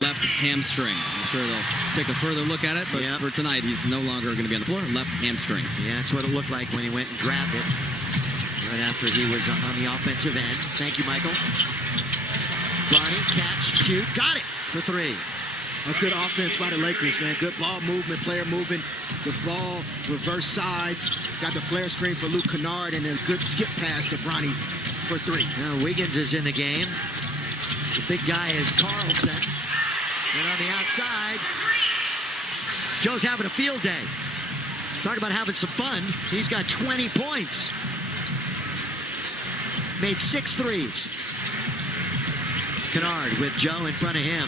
left hamstring. I'm sure they'll take a further look at it, but for tonight, he's no longer going to be on the floor. Left hamstring. Yeah, that's what it looked like when he went and grabbed it right after he was on the offensive end. Thank you, Michael. Bronny, catch, shoot, got it for three. That's good offense by the Lakers, man. Good ball movement, player movement. The ball, reverse sides. Got the flare screen for Luke Kennard, and a good skip pass to Bronny for three. Now Wiggins is in the game. The big guy is Carlson. And on the outside, Joe's having a field day. Talk about having some fun. He's got 20 points. Made 6 threes. Kennard with Joe in front of him.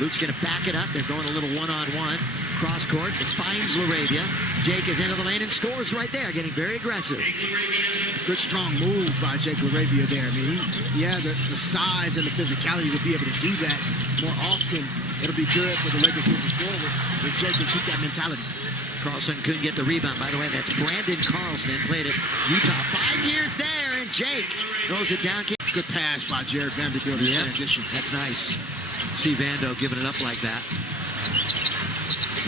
Luke's going to back it up. They're going a little one-on-one. Cross court. It finds LaRavia. Jake is into the lane and scores right there, getting very aggressive. Good strong move by Jake LaRavia there. I mean, he has the size and the physicality to be able to do that more often. It'll be good for the Lakers moving forward if Jake can keep that mentality. Carlson couldn't get the rebound. By the way, that's Brandon Carlson. Played at Utah 5 years there, and Jake throws it down. Good pass by Jared Vanderbilt in transition. That's nice. See Vando giving it up like that.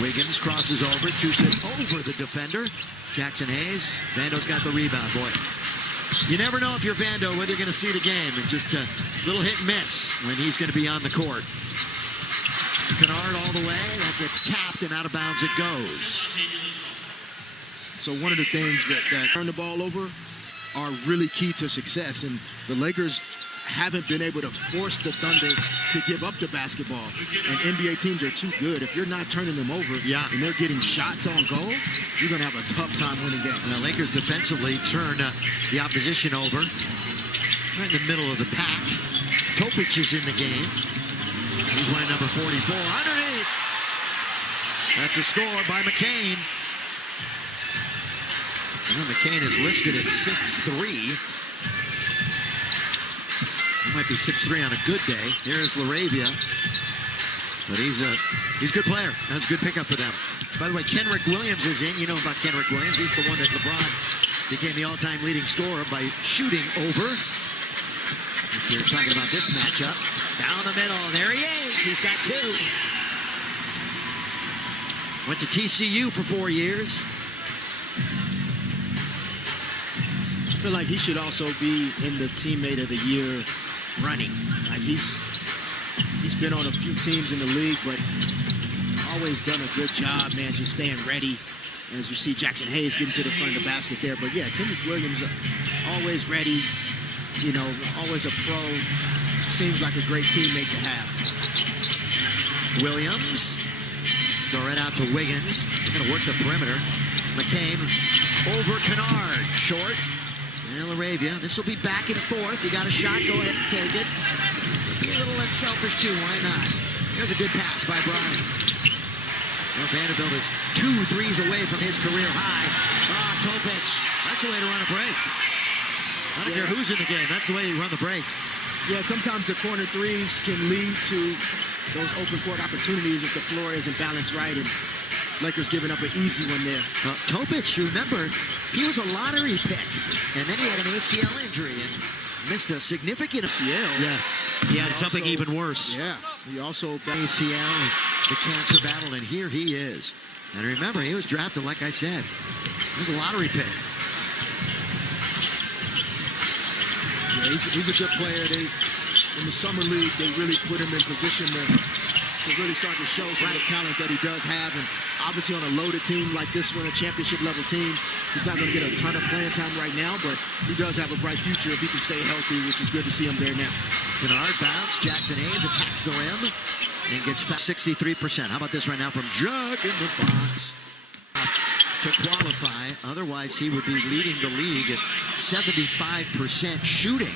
Wiggins crosses over, shoots it over the defender. Jackson Hayes. Vando's got the rebound, boy. You never know if you're Vando whether you're going to see the game. It's just a little hit and miss when he's going to be on the court. Kennard all the way. That gets tapped and out of bounds it goes. So one of the things that turn the ball over are really key to success. And the Lakers haven't been able to force the Thunder to give up the basketball. And NBA teams are too good. If you're not turning them over and they're getting shots on goal, you're going to have a tough time winning games. The Lakers defensively turn the opposition over. Right in the middle of the pack. Topic is in the game. He's wearing number 44. Underneath. That's a score by McCain. Well, McCain is listed at 6'3". He might be 6'3" on a good day. Here's LaRavia. But he's a good player. That's a good pickup for them. By the way, Kenrick Williams is in. You know about Kenrick Williams. He's the one that LeBron became the all-time leading scorer by shooting over. If you're talking about this matchup. Down the middle. There he is. He's got 2. Went to TCU for 4 years. I feel like he should also be in the teammate of the year running. Like he's been on a few teams in the league, but always done a good job, man, just staying ready. And as you see Jackson Hayes getting to the front of the basket there. But yeah, Kenrick Williams always ready, you know, always a pro. Seems like a great teammate to have. Williams. Go right out to Wiggins. They're going to work the perimeter. McCain over Kennard. Short. And LaRavia. This will be back and forth. You got a shot. Go ahead and take it. Be a little unselfish, too. Why not? Here's a good pass by Bronny. Well, Vanderbilt is 2 threes away from his career high. Topic. That's the way to run a break. I don't care who's in the game. That's the way you run the break. Yeah, sometimes the corner threes can lead to those open court opportunities if the floor isn't balanced right, and Lakers giving up an easy one there. Topic, remember, he was a lottery pick, and then he had an ACL injury and missed a significant ACL. Yes. He had something even worse. Yeah, he also ACL, the cancer battle, and here he is. And remember, he was drafted, like I said, he was a lottery pick. He's a good player. In the summer league, they really put him in position to really start to show some of the talent that he does have. And obviously on a loaded team like this one, a championship level team, he's not going to get a ton of playing time right now, but he does have a bright future if he can stay healthy, which is good to see him there now. Kennard bounce. Jackson Hayes attacks the rim and gets 63%. How about this right now from Jug in the box? To qualify, otherwise he would be leading the league at 75% shooting.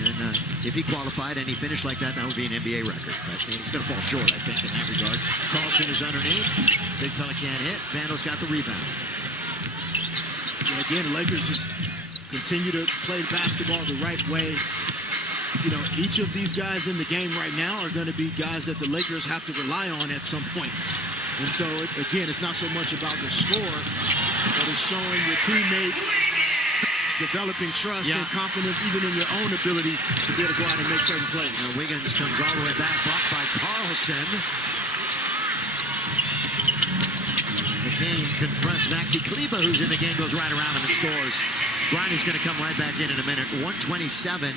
And if he qualified and he finished like that, that would be an NBA record. But he's going to fall short, I think, in that regard. Carlson is underneath. Big fella can't hit. Vando's got the rebound. Yeah, again, the Lakers just continue to play basketball the right way. You know, each of these guys in the game right now are going to be guys that the Lakers have to rely on at some point. And so, again, it's not so much about the score, but it's showing your teammates developing trust Yeah. and confidence even in your own ability to be able to go out and make certain plays. Now Wiggins comes all the way back, blocked by Carlson. McCain confronts Maxi Kleber, who's in the game, goes right around him and scores. Bronny's going to come right back in a minute. 127-82.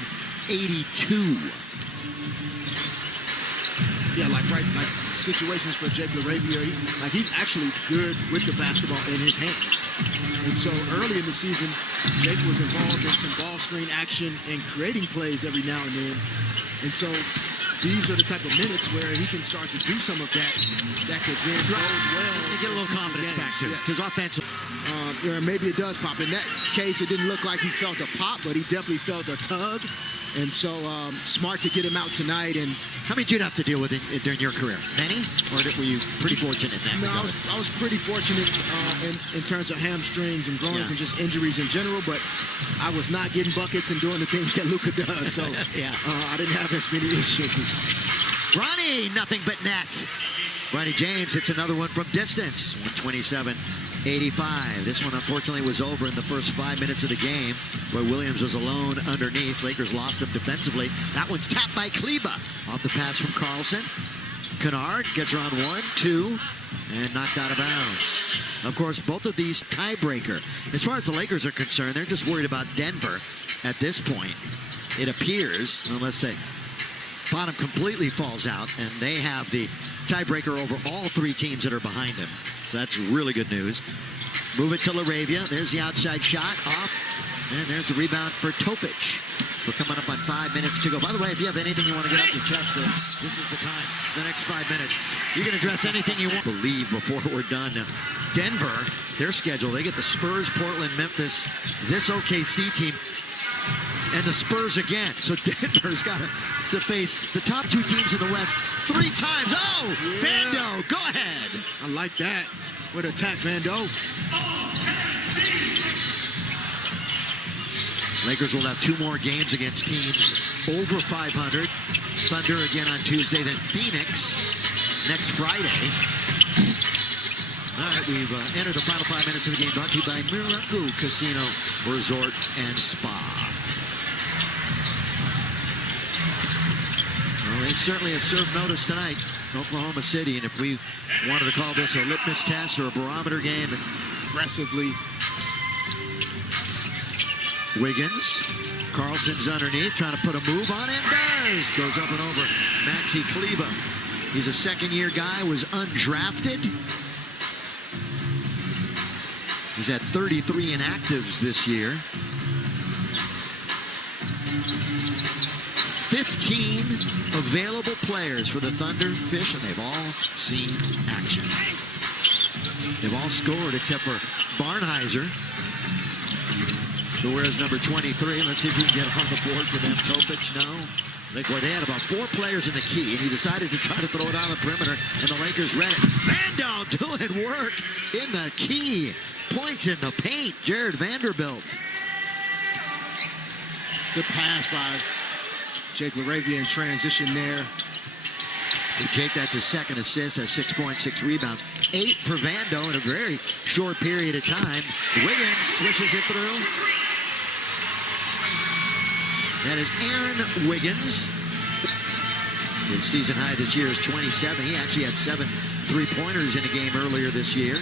Yeah, like situations for Jake LaRavia, he's actually good with the basketball in his hands. And so early in the season, Jake was involved in some ball screen action and creating plays every now and then. And so these are the type of minutes where he can start to do some of that could then bode well. And get a little confidence back too, because offensive. Maybe it does pop. In that case, it didn't look like he felt a pop, but he definitely felt a tug. And so smart to get him out tonight. And How many did you have to deal with during your career? Many? Or were you pretty fortunate in that no, regard? I was pretty fortunate in terms of hamstrings and groins and just injuries in general, but I was not getting buckets and doing the things that Luka does. So Yeah. I didn't have as many issues. Ronnie, nothing but net. Ronnie James hits another one from distance. 127-85. This one, unfortunately, was over in the first 5 minutes of the game, where Williams was alone underneath. Lakers lost him defensively. That one's tapped by Kleber. Off the pass from Carlson. Kennard gets around 1-2, and knocked out of bounds. Of course, both of these tiebreaker. As far as the Lakers are concerned, they're just worried about Denver at this point. It appears, unless they bottom completely falls out, and they have the tiebreaker over all three teams that are behind them. So that's really good news. Move it to LaRavia. There's the outside shot off, and there's the rebound for Topic. We're coming up on 5 minutes to go. By the way, if you have anything you want to get off your chest, this is the time. The next 5 minutes. You can address anything you want. Believe before we're done. Denver, their schedule, they get the Spurs, Portland, Memphis, this OKC team, and the Spurs again. So Denver's got to face the top two teams in the West 3 times. Oh, yeah. Vando, go ahead. I like that. What attack, Vando. Lakers will have 2 more games against teams over 500. Thunder again on Tuesday, then Phoenix next Friday. All right, we've entered the final 5 minutes of the game, brought to you by Miracle Casino Resort and Spa. Well, they certainly have served notice tonight, Oklahoma City, and if we wanted to call this a litmus test or a barometer game, Aggressively. Wiggins, Carlson's underneath, trying to put a move on it, does. Goes up and over. Maxi Kleber. He's a second-year guy, was undrafted. He's had 33 inactives this year. 15 available players for the Thunder Fish, and they've all seen action. They've all scored except for Barnhizer, who wears number 23. Let's see if we can get on the board for them. Topic, no. They had about 4 players in the key, and he decided to try to throw it on the perimeter, and the Lakers read it. Vando doing work in the key. Points in the paint. Jared Vanderbilt. Good pass by Jake LaRavia in transition there. And Jake, that's his second assist, has 6.6 rebounds. 8 for Vando in a very short period of time. Wiggins switches it through. That is Aaron Wiggins. His season high this year is 27. He actually had 7 3-pointers in a game earlier this year.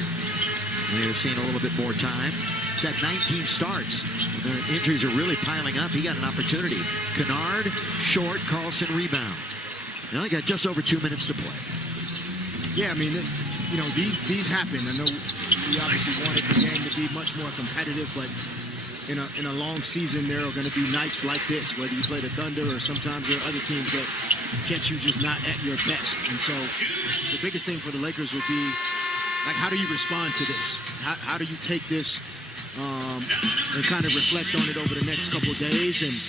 We're seeing a little bit more time. He's had 19 starts. The injuries are really piling up. He got an opportunity. Kennard, short, Carlson, rebound. Now he got just over 2 minutes to play. Yeah, I mean, these happen. I know we obviously wanted the game to be much more competitive, but in a long season, there are going to be nights like this, whether you play the Thunder or sometimes there are other teams that catch you just not at your best. And so the biggest thing for the Lakers would be, like, how do you respond to this? How do you take this and kind of reflect on it over the next couple of days? And